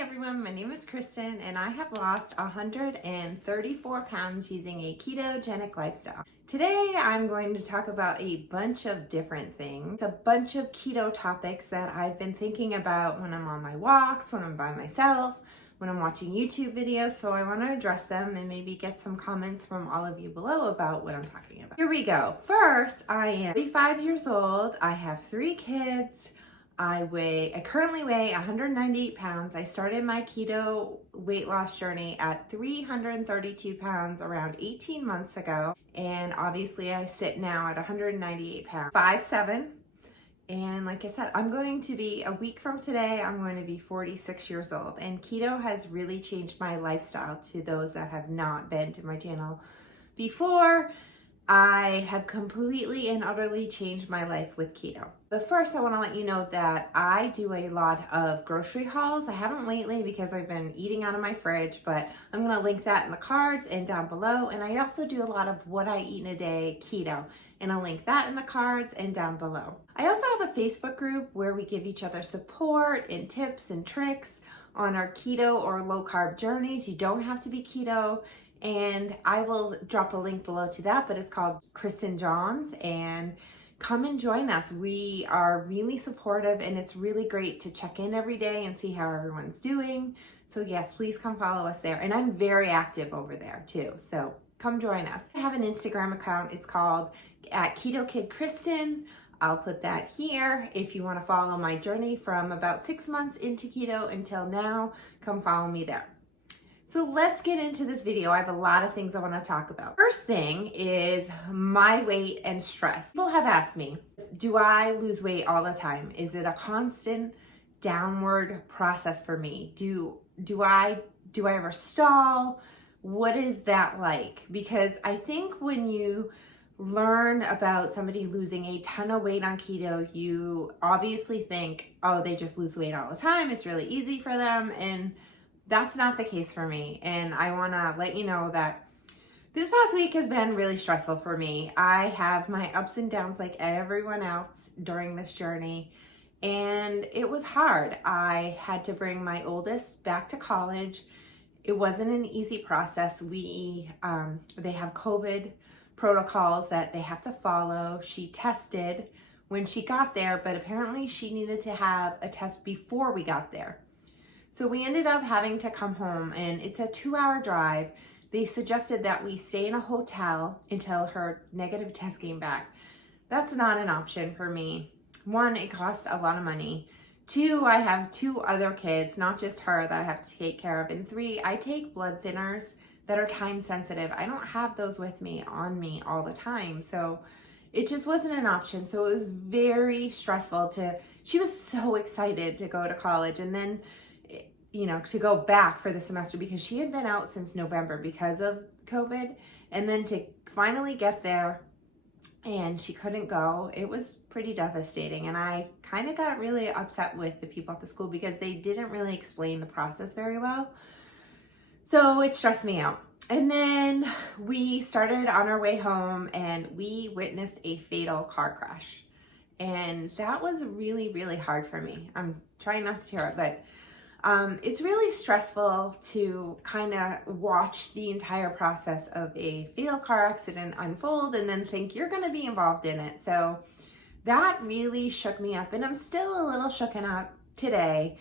everyone, my name is Kristen and I have lost 134 pounds using a ketogenic lifestyle. Today I'm going to talk about a bunch of different things, a bunch of keto topics that I've been thinking about when I'm on my walks, when I'm by myself, when I'm watching YouTube videos, so I want to address them and maybe get some comments from all of you below about what I'm talking about. Here we go. First, I am 35 years old, I have 3 kids, I currently weigh 198 pounds. I started my keto weight loss journey at 332 pounds around 18 months ago. And obviously I sit now at 198 pounds, 5'7". And like I said, I'm going to be, a week from today, I'm going to be 46 years old. And keto has really changed my lifestyle. To those that have not been to my channel before, I have completely and utterly changed my life with keto. But first, I want to let you know that I do a lot of grocery hauls. I haven't lately because I've been eating out of my fridge, but I'm going to link that in the cards and down below. And I also do a lot of what I eat in a day keto, and I'll link that in the cards and down below. I also have a Facebook group where we give each other support and tips and tricks on our keto or low carb journeys. You don't have to be keto. And I will drop a link below to that, but it's called Kristen Johns, and come and join us. We are really supportive and it's really great to check in every day and see how everyone's doing. So yes, please come follow us there. And I'm very active over there too. So come join us. I have an Instagram account. It's called @KetoKidKristen. I'll put that here. If you want to follow my journey from about 6 months into keto until now, come follow me there. So let's get into this video. I have a lot of things I want to talk about. First thing is my weight and stress. People have asked me, do I lose weight all the time? Is it a constant downward process for me? Do I ever stall? What is that like? Because I think when you learn about somebody losing a ton of weight on keto, you obviously think, oh, they just lose weight all the time. It's really easy for them. And that's not the case for me. And I want to let you know that this past week has been really stressful for me. I have my ups and downs like everyone else during this journey. And it was hard. I had to bring my oldest back to college. It wasn't an easy process. They have COVID protocols that they have to follow. She tested when she got there, but apparently she needed to have a test before we got there. So we ended up having to come home, and it's a 2-hour drive. They suggested that we stay in a hotel until her negative test came back. That's not an option for me. 1, it costs a lot of money. 2, I have 2 other kids, not just her, that I have to take care of. And 3, I take blood thinners that are time sensitive. I don't have those with me on me all the time. So it just wasn't an option. So it was very stressful she was so excited to go to college, and then to go back for the semester because she had been out since November because of COVID, and then to finally get there and she couldn't go, it was pretty devastating. And I kind of got really upset with the people at the school because they didn't really explain the process very well. So it stressed me out. And then we started on our way home and we witnessed a fatal car crash. And that was really, really hard for me. I'm trying not to tear up, but it's really stressful to kind of watch the entire process of a fatal car accident unfold and then think you're going to be involved in it. So that really shook me up, and I'm still a little shooken up today.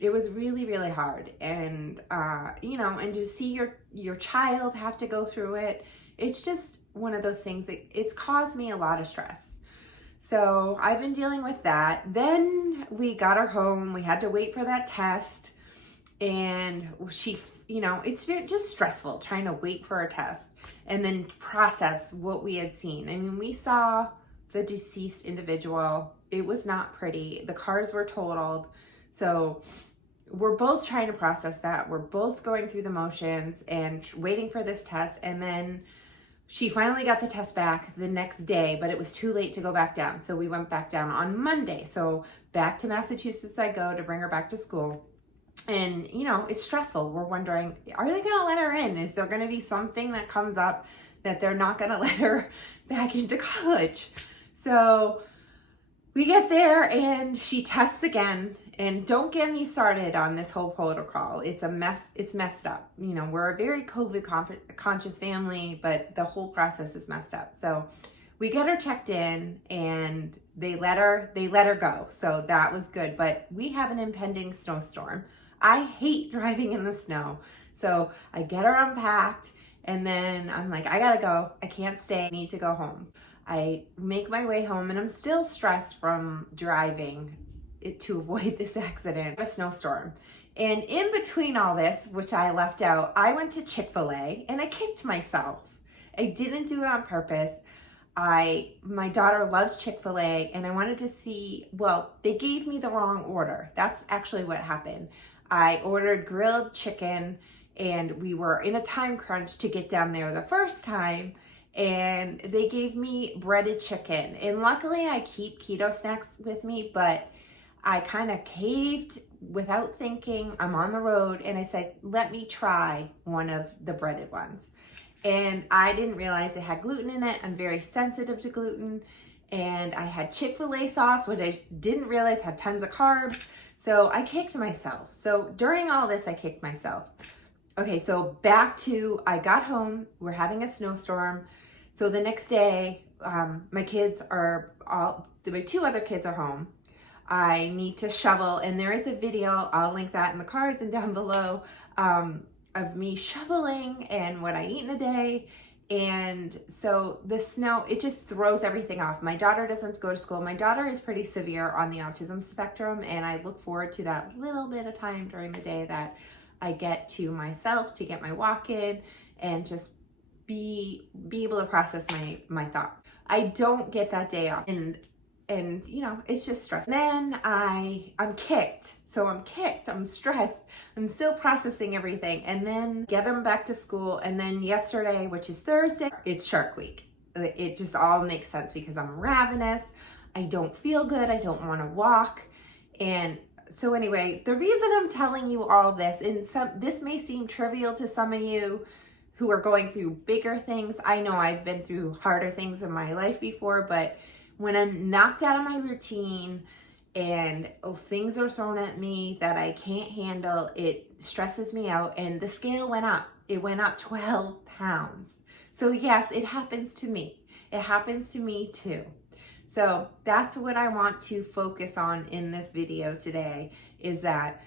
It was really, really hard. And, and to see your child have to go through it, it's just one of those things that it's caused me a lot of stress. So I've been dealing with that. Then we got her home. We had to wait for that test. And she, it's just stressful trying to wait for a test and then process what we had seen. I mean, we saw the deceased individual. It was not pretty. The cars were totaled. So we're both trying to process that. We're both going through the motions and waiting for this test. And then she finally got the test back the next day, but it was too late to go back down. So we went back down on Monday. So back to Massachusetts I go to bring her back to school. And, it's stressful. We're wondering, are they going to let her in? Is there going to be something that comes up that they're not going to let her back into college? So we get there and she tests again And don't get me started on this whole protocol. It's a mess. It's messed up. You know, we're a very COVID conscious family, but the whole process is messed up. So we get her checked in and they let her go. So that was good. But we have an impending snowstorm. I hate driving in the snow. So I get her unpacked and then I'm like, I gotta go. I can't stay. I need to go home. I make my way home and I'm still stressed from driving to avoid this accident, a snowstorm. And in between all this, which I left out, I went to Chick-fil-A and I kicked myself. I didn't do it on purpose. My daughter loves Chick-fil-A and I wanted to see, well, they gave me the wrong order. That's actually what happened. I ordered grilled chicken and we were in a time crunch to get down there the first time, and they gave me breaded chicken. And luckily I keep keto snacks with me, but I kind of caved without thinking. I'm on the road and I said, let me try one of the breaded ones. And I didn't realize it had gluten in it. I'm very sensitive to gluten. And I had Chick-fil-A sauce, which I didn't realize had tons of carbs. So I kicked myself. So during all this, I kicked myself. Okay, so back to, I got home, we're having a snowstorm. So the next day, my kids are my two other kids are home. I need to shovel, and there is a video, I'll link that in the cards and down below, of me shoveling and what I eat in a day. And so the snow, it just throws everything off. My daughter doesn't go to school. My daughter is pretty severe on the autism spectrum, and I look forward to that little bit of time during the day that I get to myself to get my walk in and just be able to process my thoughts. I don't get that day off. And you know, it's just stress. Then I'm kicked. So I'm kicked, I'm stressed. I'm still processing everything, and then get them back to school. And then yesterday, which is Thursday, it's Shark Week. It just all makes sense because I'm ravenous. I don't feel good. I don't want to walk. And so anyway, the reason I'm telling you all this, and this may seem trivial to some of you who are going through bigger things. I know I've been through harder things in my life before, but when I'm knocked out of my routine and things are thrown at me that I can't handle, it stresses me out. And the scale went up. It went up 12 pounds. So yes, it happens to me. It happens to me too. So that's what I want to focus on in this video today, is that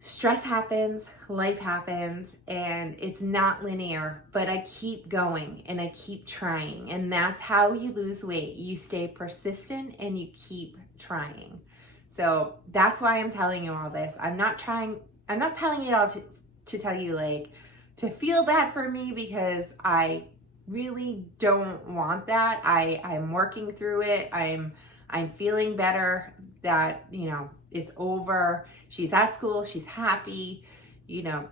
stress happens, life happens, and it's not linear, but I keep going and I keep trying. And that's how you lose weight. You stay persistent and you keep trying. So that's why I'm telling you all this. I'm not telling you all to tell you like to feel bad for me, because I really don't want that. I'm working through it. I'm feeling better that, you know, it's over. She's at school, she's happy, you know,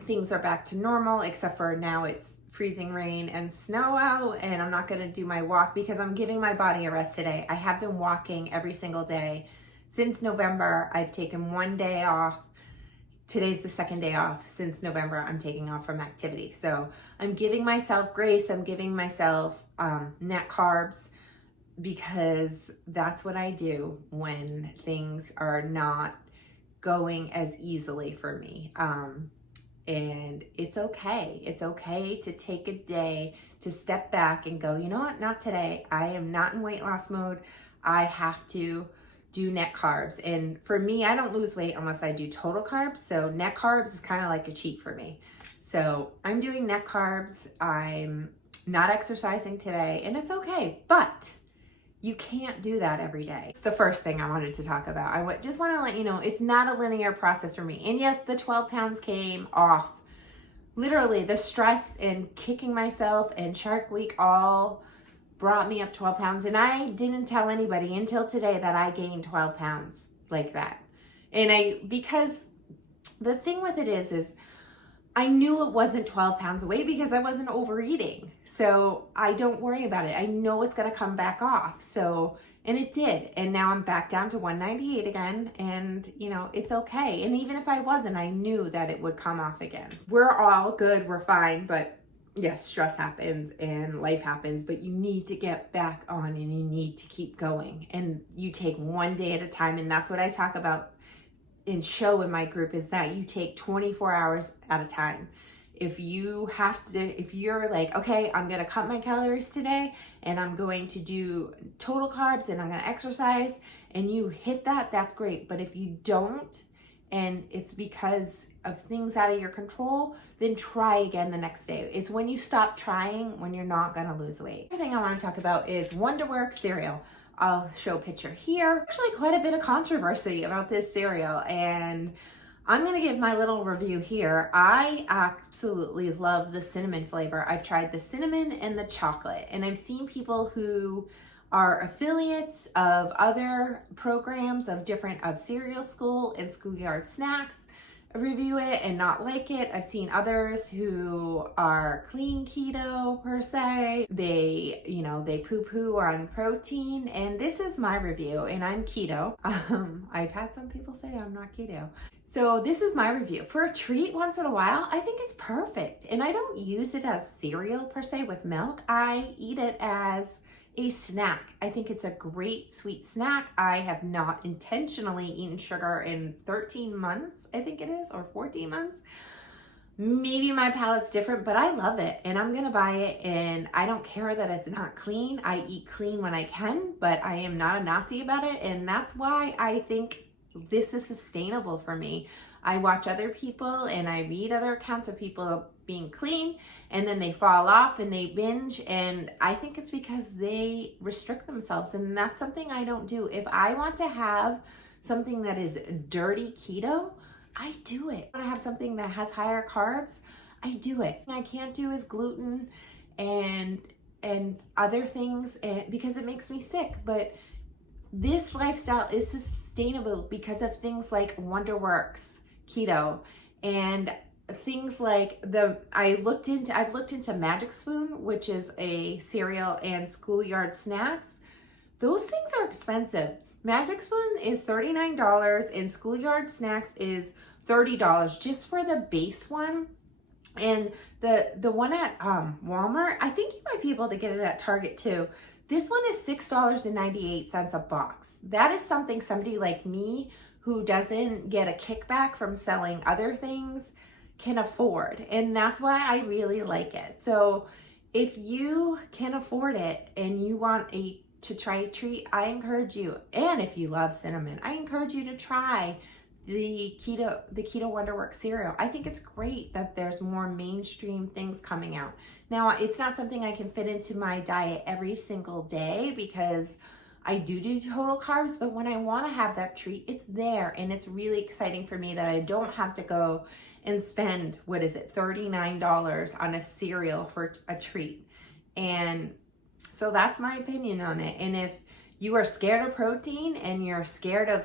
things are back to normal, except for now it's freezing rain and snow out, and I'm not gonna do my walk because I'm giving my body a rest today. I have been walking every single day since November. I've taken one day off. Today's the second day off since November. I'm taking off from activity. So I'm giving myself grace. I'm giving myself net carbs, because that's what I do when things are not going as easily for me. And it's okay. It's okay to take a day to step back and go, you know what, not today. I am not in weight loss mode. I have to do net carbs. And for me, I don't lose weight unless I do total carbs. So net carbs is kind of like a cheat for me. So I'm doing net carbs. I'm not exercising today, and it's okay. But you can't do that every day. It's the first thing I wanted to talk about. I just want to let you know it's not a linear process for me. And yes, the 12 pounds came off. Literally, the stress and kicking myself and Shark Week all brought me up 12 pounds. And I didn't tell anybody until today that I gained 12 pounds like that. And because the thing with it is I knew it wasn't 12 pounds away because I wasn't overeating. So I don't worry about it. I know it's going to come back off. So, and it did. And now I'm back down to 198 again. And, you know, it's okay. And even if I wasn't, I knew that it would come off again. We're all good. We're fine. But yes, stress happens and life happens, but you need to get back on and you need to keep going. And you take one day at a time. And that's what I talk about and show in my group is that you take 24 hours at a time. If you're like, okay, I'm going to cut my calories today and I'm going to do total carbs and I'm going to exercise, and you hit that, that's great. But if you don't, and it's because of things out of your control, then try again the next day. It's when you stop trying when you're not going to lose weight. The thing I want to talk about is Wonderworks cereal. I'll show a picture here. Actually, quite a bit of controversy about this cereal, and I'm gonna give my little review here. I absolutely love the cinnamon flavor. I've tried the cinnamon and the chocolate, and I've seen people who are affiliates of other programs of Cereal School and Schoolyard Snacks review it and not like it. I've seen others who are clean keto per se. They poo-poo on protein, and this is my review, and I'm keto. I've had some people say I'm not keto. So this is my review. For a treat once in a while, I think it's perfect. And I don't use it as cereal per se with milk. I eat it as a snack. I think it's a great sweet snack. I have not intentionally eaten sugar in 13 months, I think it is, or 14 months. Maybe my palate's different, but I love it and I'm gonna buy it, and I don't care that it's not clean. I eat clean when I can, but I am not a Nazi about it, and that's why I think this is sustainable for me. I watch other people and I read other accounts of people being clean and then they fall off and they binge, and I think it's because they restrict themselves, and that's something I don't do. If I want to have something that is dirty keto, I do it. When I have something that has higher carbs, I do it. I can't do is gluten and other things, because it makes me sick. But this lifestyle is sustainable because of things like Wonderworks keto and things like I've looked into Magic Spoon, which is a cereal and schoolyard snacks. Those things are expensive. Magic Spoon is $39 and schoolyard snacks is $30 just for the base one. And the one at Walmart, I think you might be able to get it at Target too. This one is $6.98 a box. That is something somebody like me who doesn't get a kickback from selling other things can afford. And that's why I really like it. So if you can afford it and you want to try a treat, I encourage you. And if you love cinnamon, I encourage you to try the Keto Wonderworks cereal. I think it's great that there's more mainstream things coming out. Now, it's not something I can fit into my diet every single day because I do total carbs, but when I want to have that treat, it's there. And it's really exciting for me that I don't have to go and spend, $39 on a cereal for a treat. And so that's my opinion on it. And if you are scared of protein and you're scared of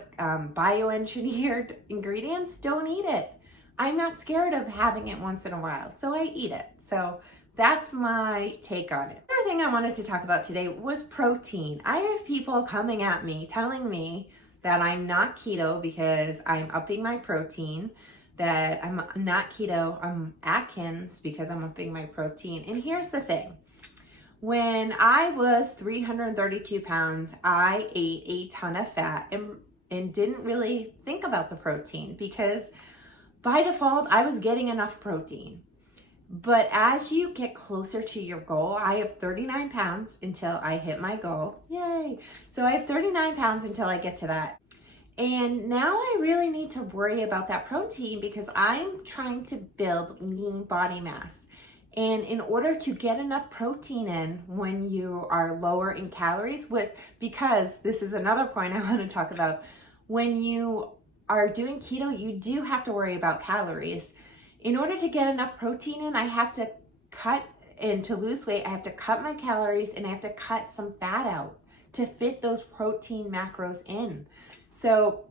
bioengineered ingredients, don't eat it. I'm not scared of having it once in a while, so I eat it. So that's my take on it. The other thing I wanted to talk about today was protein. I have people coming at me telling me that I'm not keto because I'm upping my protein, that I'm not keto, I'm Atkins because I'm upping my protein. And here's the thing. When I was 332 pounds, I ate a ton of fat and didn't really think about the protein because by default, I was getting enough protein. But as you get closer to your goal, I have 39 pounds until I hit my goal. Yay! So I have 39 pounds until I get to that. And now I really need to worry about that protein because I'm trying to build lean body mass. And in order to get enough protein in when you are lower in calories, because this is another point I want to talk about, when you are doing keto, you do have to worry about calories. In order to get enough protein in, I have to to lose weight, I have to cut my calories and I have to cut some fat out to fit those protein macros in. So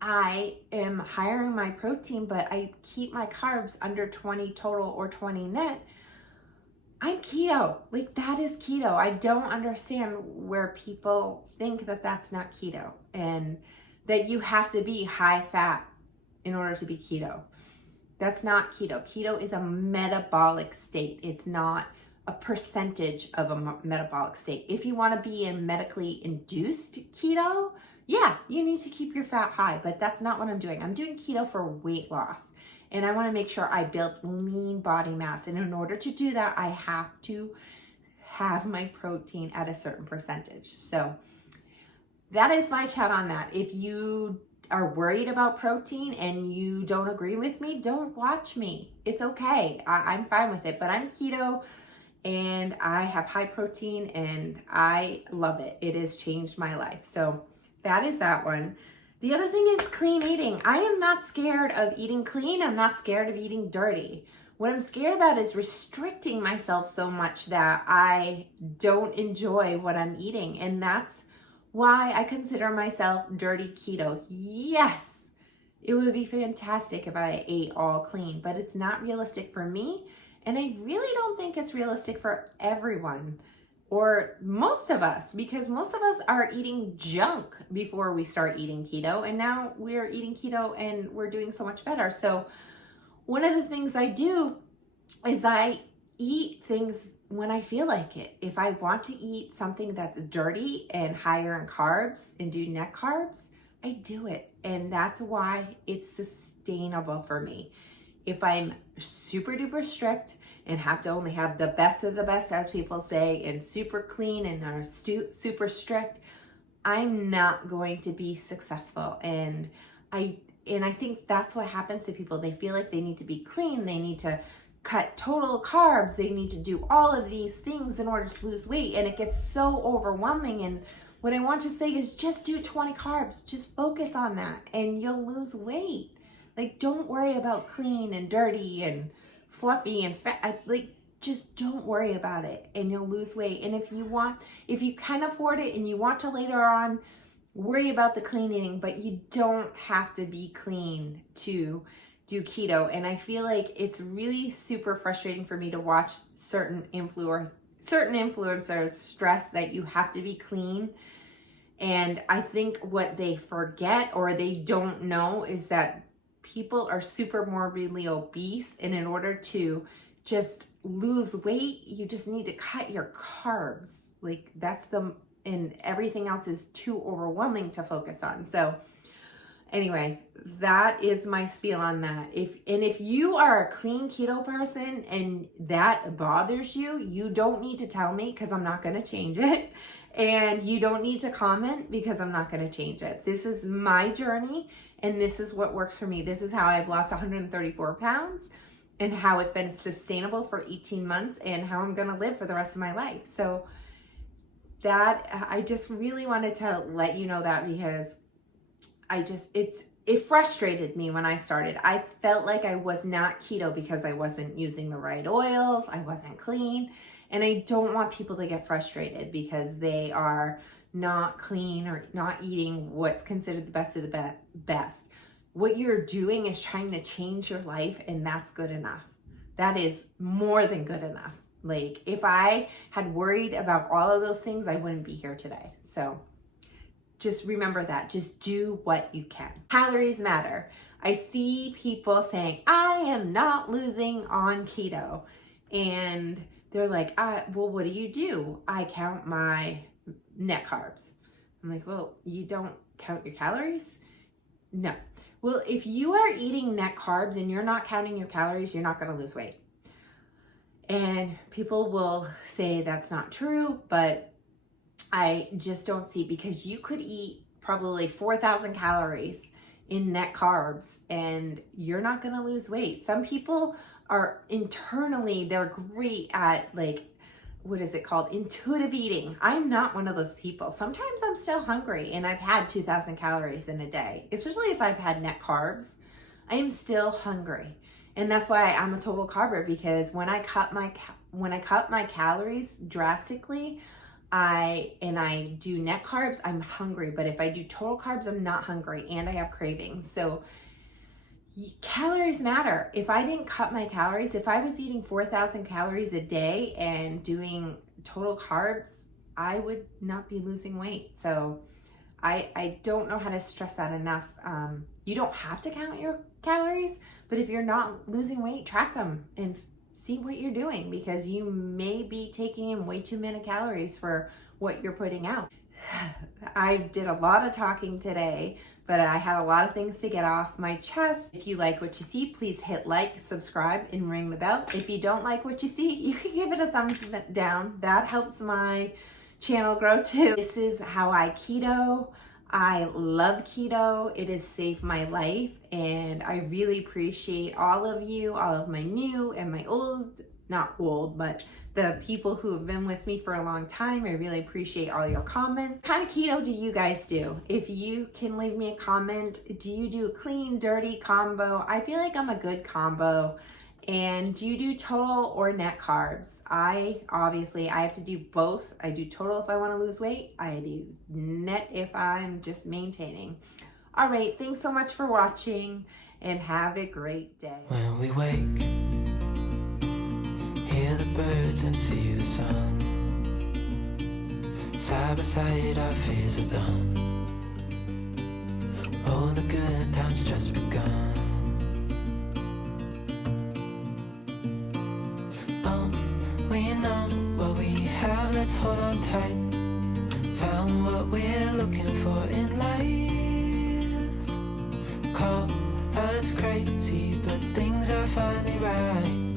I am higher in my protein, but I keep my carbs under 20 total or 20 net. I'm keto. Like, that is keto. I don't understand where people think that that's not keto and that you have to be high fat in order to be keto. That's not keto. Keto is a metabolic state. It's not a percentage of a metabolic state. If you want to be in medically induced keto, yeah, you need to keep your fat high, but that's not what I'm doing. I'm doing keto for weight loss. And I want to make sure I build lean body mass. And in order to do that, I have to have my protein at a certain percentage. So that is my chat on that. If you are worried about protein and you don't agree with me, don't watch me. It's okay. I'm fine with it, but I'm keto and I have high protein and I love it. It has changed my life. So that is that one. The other thing is clean eating. I am not scared of eating clean. I'm not scared of eating dirty. What I'm scared about is restricting myself so much that I don't enjoy what I'm eating. And that's why I consider myself dirty keto. Yes, it would be fantastic if I ate all clean, but it's not realistic for me. And I really don't think it's realistic for everyone. Or most of us, because most of us are eating junk before we start eating keto, and now we're eating keto and we're doing so much better. So one of the things I do is I eat things when I feel like it. If I want to eat something that's dirty and higher in carbs and do net carbs, I do it. And that's why it's sustainable for me. If I'm super duper strict and have to only have the best of the best, as people say, and super clean and are super strict, I'm not going to be successful. And I think that's what happens to people. They feel like they need to be clean. They need to cut total carbs. They need to do all of these things in order to lose weight. And it gets so overwhelming. And what I want to say is just do 20 carbs. Just focus on that and you'll lose weight. Like, don't worry about clean and dirty and fluffy and fat. Like, just don't worry about it and you'll lose weight. And if you can afford it and you want to later on worry about the clean eating, but you don't have to be clean to do keto. And I feel like it's really super frustrating for me to watch certain influencers stress that you have to be clean. And I think what they forget or they don't know is that people are super morbidly obese, and in order to just lose weight, you just need to cut your carbs. Like, and everything else is too overwhelming to focus on. So anyway, that is my spiel on that. If you are a clean keto person and that bothers you, you don't need to tell me because I'm not going to change it. And you don't need to comment because I'm not going to change it. This is my journey and this is what works for me. This is how I've lost 134 pounds and how it's been sustainable for 18 months and how I'm going to live for the rest of my life. So I just really wanted to let you know that because it frustrated me when I started. I felt like I was not keto because I wasn't using the right oils. I wasn't clean. And I don't want people to get frustrated because they are not clean or not eating what's considered the best of the best. What you're doing is trying to change your life, and that's good enough. That is more than good enough. Like, if I had worried about all of those things, I wouldn't be here today. So just remember that. Just do what you can. Calories matter. I see people saying, I am not losing on keto. And they're like, well, what do? I count my net carbs. I'm like, well, you don't count your calories? No. Well, if you are eating net carbs and you're not counting your calories, you're not going to lose weight. And people will say that's not true, but I just don't see, because you could eat probably 4,000 calories in net carbs and you're not going to lose weight. Some people are internally, they're great at, like, what is it called? Intuitive eating. I'm not one of those people. Sometimes I'm still hungry and I've had 2,000 calories in a day, especially if I've had net carbs. I am still hungry. And that's why I'm a total carber, because when I cut my calories drastically, I do net carbs, I'm hungry. But if I do total carbs, I'm not hungry and I have cravings. So calories matter. If I didn't cut my calories, if I was eating 4,000 calories a day and doing total carbs, I would not be losing weight. So I don't know how to stress that enough. You don't have to count your calories, but if you're not losing weight, track them and see what you're doing, because you may be taking in way too many calories for what you're putting out. I did a lot of talking today, but I had a lot of things to get off my chest. If you like what you see, please hit like, subscribe, and ring the bell. If you don't like what you see, you can give it a thumbs down. That helps my channel grow too. This is how I keto. I love keto. It has saved my life, and I really appreciate all of you, all of my new and my old, not old, but the people who have been with me for a long time. I really appreciate all your comments. What kind of keto do you guys do? If you can leave me a comment, do you do a clean, dirty combo? I feel like I'm a good combo. And do you do total or net carbs? I have to do both. I do total if I want to lose weight. I do net if I'm just maintaining. All right, thanks so much for watching and have a great day. When we wake, hear the birds and see the sun. Side by side our fears are done. Oh, the good times just begun. We know what we have, let's hold on tight. Found what we're looking for in life. Call us crazy, but things are finally right.